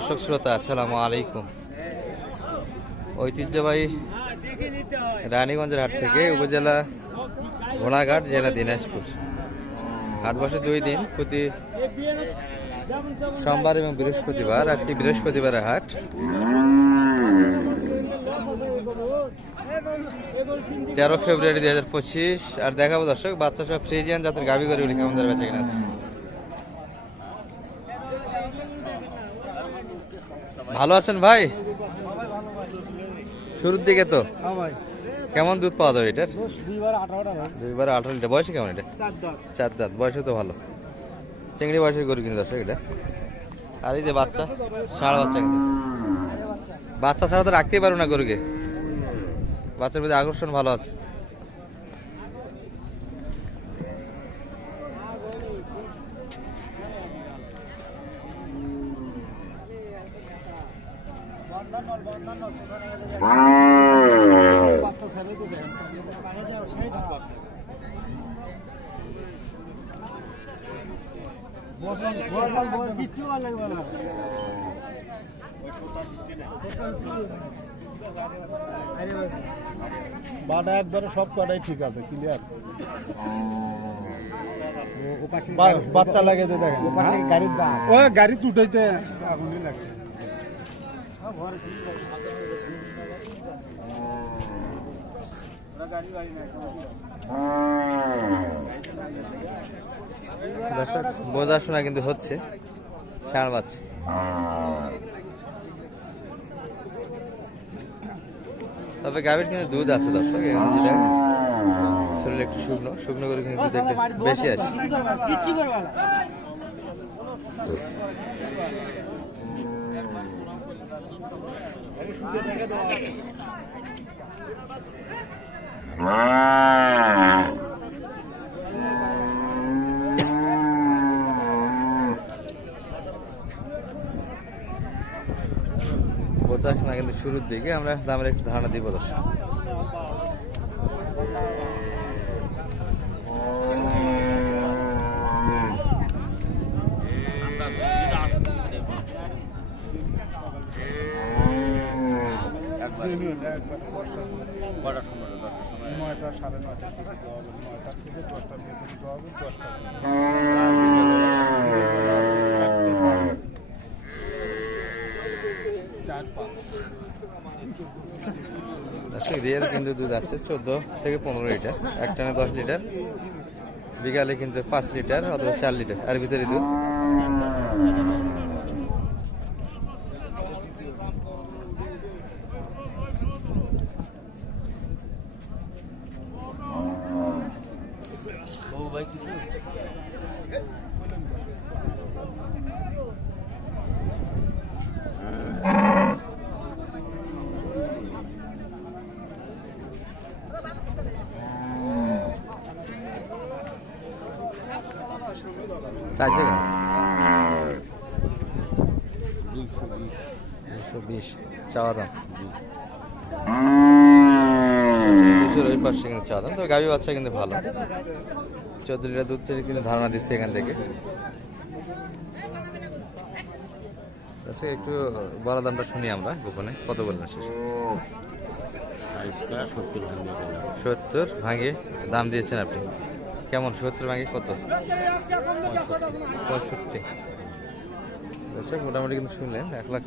দর্শক শ্রোতা, আসসালামু আলাইকুম। ঐতিহ্যবাহী রানীগঞ্জের হাট থেকে উপজেলা ঘোড়াঘাট, জেলা দিনাজপুর। হাট বসে দুই দিন, প্রতি সোমবার এবং বৃহস্পতিবার। আজকে বৃহস্পতিবারের হাট। তেরো ফেব্রুয়ারি দুই হাজার পঁচিশ। আর দেখাবো দর্শক, বাচ্চা সব ফ্রিজিয়ান জাতের গাভি উনি কেমন বেচা কিনা আছে ভালো আছেন ভাই? শুরুর দিকে তো। হ্যাঁ কেমন দুধ পাওয়া যাবে এটার? দুইবার আঠারো লিটার। বয়সে কেমন এটা? চার দাঁত। বয়সে তো ভালো। চিংড়ি বয়সে গরু কিনে দর্শক এটা। আর এই যে বাচ্চা ষাঁড় বাচ্চা কিন্তু। বাচ্চা ছাড়া তো রাখতেই পারব না গরুকে। বাচ্চার প্রতি আকর্ষণ ভালো আছে বাচ্চা ছেড়ে দিবে কিচ্ছু ভালো লাগবে না বাটা একবারে সব কটাই ঠিক আছে ক্লিয়ার বাচ্চা লাগে তো দেখেন ও গাড়ি উঠাইতে আগুনই লাগছে। দর্শক বোঝাশোনা কিন্তু হচ্ছে। ষাঁড় বাচ্চা তবে গাভীর কিন্তু দুধ আছে দর্শক যেটা একটু শুকনো শুকনো করে কিন্তু দুধ বেশি আছে। কিচ্ছু করবে না বোঝাশোনা কিন্তু শুরুর দিকে আমরা দামের একটু ধারণা দিব, দর্শক। নয়টা সাড়ে নয়টার দিকে দেওয়া থেকে দশটার দশটা চার পাঁচ দর্শক রিয়েল কিন্তু দুধ আছে, চোদ্দ থেকে পনেরো লিটার। একটানে দশ লিটার। বিকালে কিন্তু পাঁচ লিটার অথবা চার লিটার। আর ভিতরে দুধ? চাইছে দুশো বিশ চাওয়া দাম। দুশোর ওই পাশে কিন্তু চাওয়া দাম। তবে গাভী বাচ্চা কিন্তু ভালো। চোদ্দ লিটার দুধ থেকে কিন্তু ধারণা দিচ্ছে এখান থেকে। আচ্ছা একটু বলা দামটা শুনি আমরা গোপনে। কত বললেন শেষ? সত্তর ভাঙে দাম দিয়েছেন আপনি। কেমন? সত্তর ভাঙে কত? পঁয়ষট্টি। দর্শক মোটামুটি কিন্তু শুনলেন এক লাখ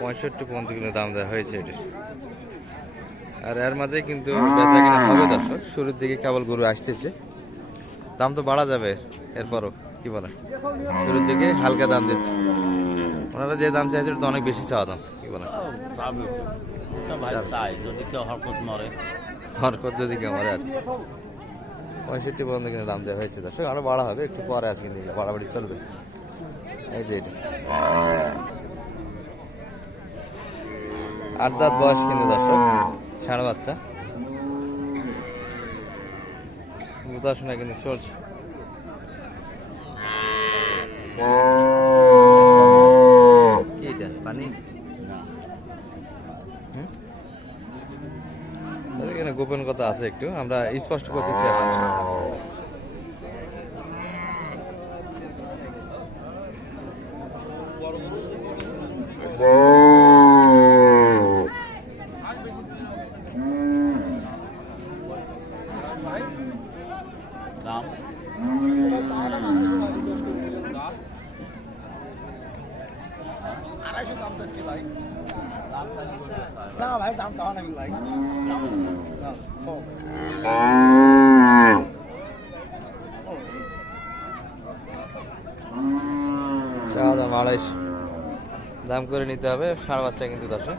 পঁয়ষট্টি পর্যন্ত কিন্তু দাম দেওয়া হয়েছে এটির আর এর মাঝে কিন্তু বেচা কিনা হবে দর্শক শুরুর দিকে কেবল গরু আসতেছে। দাম তো বাড়া যাবে এরপরও কি বলেন? শুরুর দিকে হালকা দাম দিচ্ছে। ওনারা যে দাম চাইছে ওটা তো অনেক বেশি চাওয়া দাম কি বলেন? যদি কেউ হরকত মরে। হরকত যদি কেউ মরে আছে পঁয়ষট্টি পর্যন্ত কিন্তু দাম দেওয়া হয়েছে, দর্শক। আরও বাড়া হবে, একটু পরে আছে কিন্তু বাড়াবাড়ি চলবে। এই যে এটা। আট দাঁত বয়স কিন্তু, দর্শক। ষাঁড় বাচ্চা। শোনা কিন্তু চলছে। আছে একটু। আমরা স্পষ্ট করতেছি না ভাই দাম চাওয়া নাকি ভাই? দাম আড়াইশো। দাম করে নিতে হবে ষাঁড় বাচ্চা কিন্তু দশে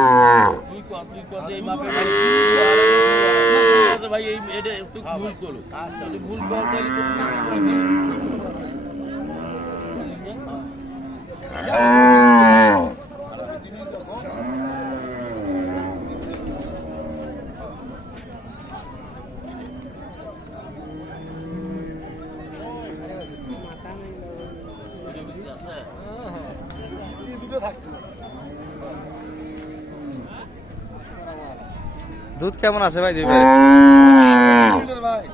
কত দুই কত এই মাপের ভাই এই এটা একটু ভুল করো যদি ভুল করো তাহলে তো দুধ কেমন আছে ভাই দুই ভাই?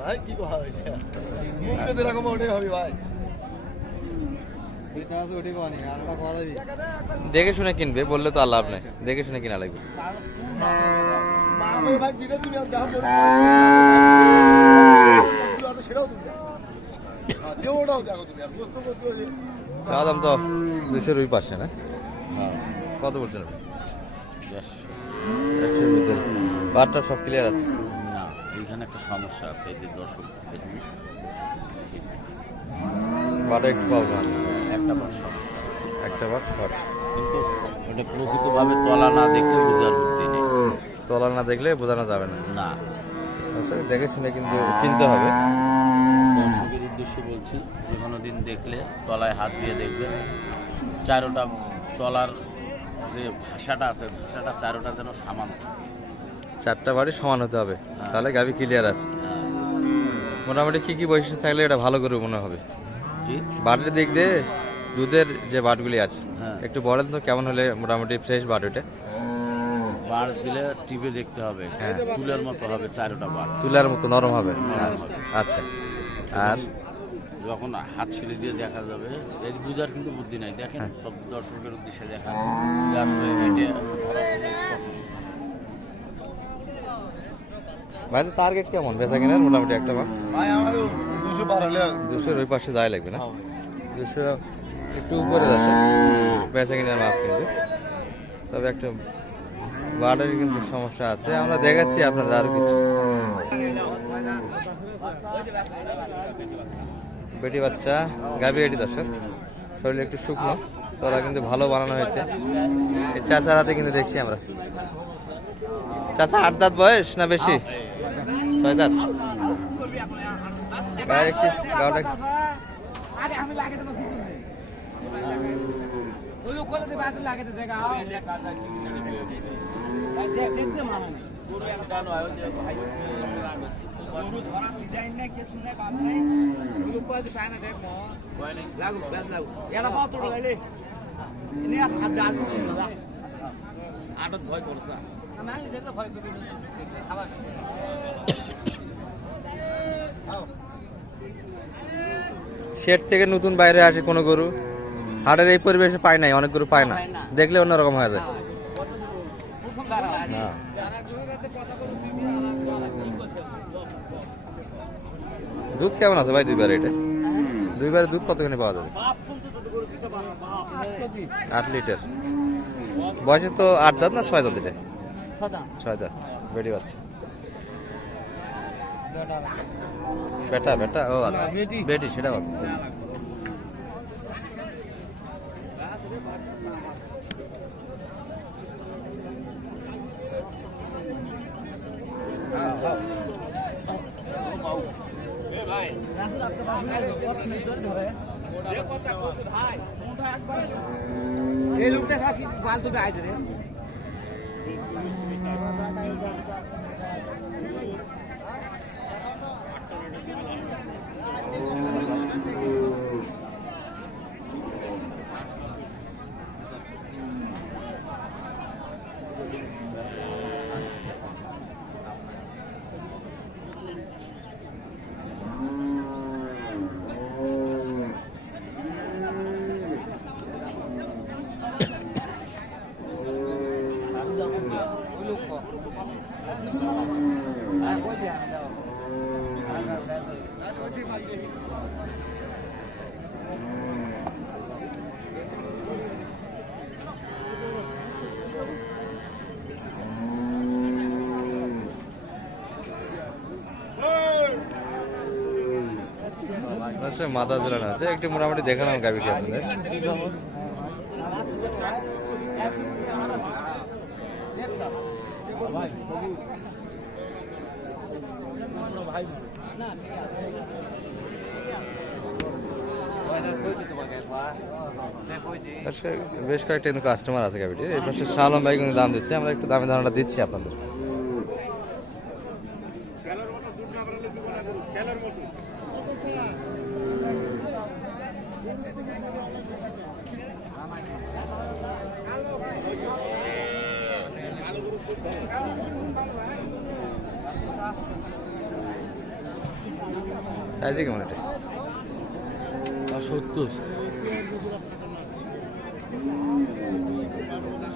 ভাই কি কথা হয়েছে মুখতে হবে ভাই দেখে শুনে কিনবে বললে তো আর লাভ নেই। দেখে শুনে কিনা লাগবে। মা আমি ভাই যেটা তুমি আর যা বলছো সেটাও তুমি। দেখো হ্যাঁ, দেখো তুমি চা দাম তো দুশোর ওই পাশে না? কত বলছেন? একশোর ভিতরে বারটা সব ক্লিয়ার আছে? না এইখানে একটা সমস্যা আছে এই যে দর্শক। বারটা একটু প্রবলেম আছে একটা বার সমস্যা একটা বার শর্ট কিন্তু ওটা প্রকৃতভাবে তলা না দেখলে বোঝার বুদ্ধি নেই। তলা না দেখলে বোঝানো যাবে না। না। আচ্ছা, দেখে শুনে কিন্তু কিনতে হবে। উদ্দেশ্যে বলছি যে কোনো দিন দেখলে তলায় হাত দিয়ে দেখবেন। চারোটা তলার যে ভাষাটা আছে ভাষাটা চারোটা যেন সামান চারটা বাড়ি সমান হতে হবে। তাহলে গাভি ক্লিয়ার আছে। মোটামুটি কি কি বৈশিষ্ট্য থাকলে এটা ভালো করে মনে হবে? জি। বাটের দিক দিয়ে দুধের যে বাটগুলি আছে হ্যাঁ। একটু বলেন তো কেমন হলে মোটামুটি ফ্রেশ বাট ওটা? বাঁশ দিলে টিপে দেখতে হবে। হ্যাঁ। ফুলের মতো হবে চারোটা বাট। তুলার মতো নরম হবে। আচ্ছা। আর যখন হাত ছেড়ে দিয়ে দেখা যাবে এর বুঝার কিন্তু বুদ্ধি নাই। দেখেন হ্যাঁ। সব দর্শকের উদ্দেশ্যে দেখান যে আসলে এটা। বাইরে টার্গেট কেমন? বেচা কেনার মোটামুটি একটা ভাই আমার দুশো বার হলে দুশোর ওই পাশে যাই লাগবে না? দুশো একটু উপরে যাচ্ছে। বেচা কেনার মাছ কিন্তু। তবে একটা বার্ডের কিন্তু সমস্যা আছে। আমরা দেখাচ্ছি আপনাদের আরও কিছু। বেটি বাচ্চা গাবি এটি দর্শক। শরীর একটু শুকনো তোরা কিন্তু ভালো বানানো হয়েছে। এই চাচার হাতে কিন্তু দেখছি আমরা। চাচা, আট দাঁত বয়স না বেশি? ছয় দাঁত। দেখতে গরু ধরা ডিজাইন নাই পায় না দেখ মো লাগু লাগু লাইলে হাত ভয় দেখলে ভয় করবি শেড থেকে নতুন বাইরে আসে কোনো গরু? হাটের এই পরিবেশে পায় নাই, অনেক গরু পায় না। দেখলে অন্যরকম হয়ে যায় প্রথম দাঁড়া হ্যাঁ। দুধ কেমন আছে ভাই দুইবার এটা? দুইবারে দুধ কতখানি পাওয়া যাবে? আট লিটার। বয়সে তো আট দাঁত না ছয় দাঁত এটা? ছয় দাঁত। বেটি বাচ্চা বেটা। বেটা ও আচ্ছা। বেটি। সেটা বল। এই লোকটা কি ফালতু আয় রে। আচ্ছা মাথা ঝুলানো আছে একটু মোটামুটি দেখালাম গাভিটি আপনাদের। আচ্ছা, বেশ কয়েকটা কিন্তু কাস্টমার আছে ক্যাপিটির এই পাশে শালম কিন্তু দাম দিচ্ছে। আমরা একটু দামি ধারণা দিচ্ছি আপনাদের। চাইছে কেমন এটা? সত্তর।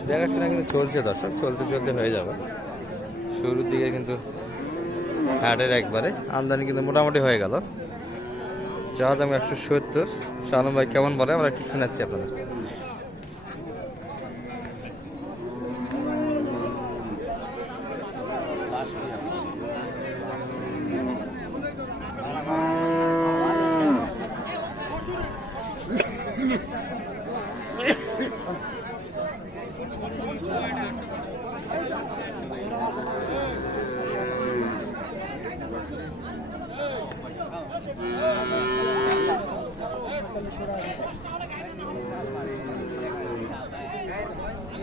দেখাশোনা কিন্তু চলছে দর্শক চলতে চলতে হয়ে যাবে। শুরুর দিকে কিন্তু হাটের একবারে আমদানি কিন্তু মোটামুটি হয়ে গেল। চাওয়া দাম একশো সত্তর। শালম ভাই কেমন বলে? আমরা একটু শোনাচ্ছি আপনাদের সত্য কথা না, মিথ্যা কথা কথা বলছো না। এতটুকু মিথ্যা কথা বলে। আবার দেখ- আবার দুই একটা ওর ব্যাকে-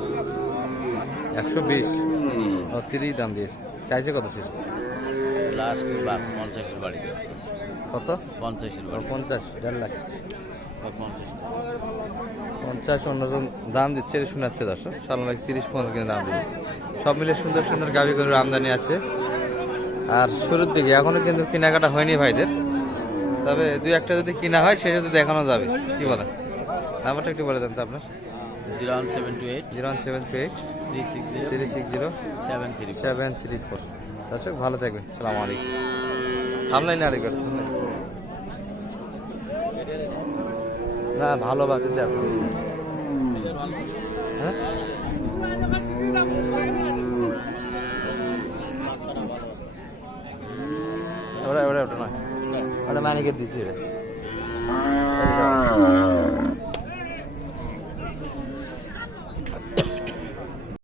একশো বিশ। ও তিরিশ দাম দিয়েছে। চাইছে কত ছিল? লাস্ট বা পঞ্চাশের বাড়িতে কত? পঞ্চাশের বাড়ি। পঞ্চাশ দেড় লাখ। পঞ্চাশ। পঞ্চাশ অন্যজন দাম দিচ্ছে এটা শোনাচ্ছে দর্শক। সালাম লাখ তিরিশ পনেরো কিন্তু দাম দিচ্ছে। সব মিলে সুন্দর সুন্দর গাভি গরুর আমদানি আছে। আর শুরুর দিকে এখনও কিন্তু কেনাকাটা হয়নি ভাইদের। তবে দুই একটা যদি কিনা হয় সেটা যদি দেখানো যাবে। কি বলেন? নাম্বারটা একটু বলে দেন তো আপনার। Zero one seven two eight. Zero one seven two eight. Three six zero seven three seven three four. দর্শক ভালো থাকবে সালাম আলাইকুম। থামলাই না আরেকবার না ভালো বাজে দেখো হ্যাঁ? ওটা ওটা ওটা নয়। ওটা মানিকে দিচ্ছি রে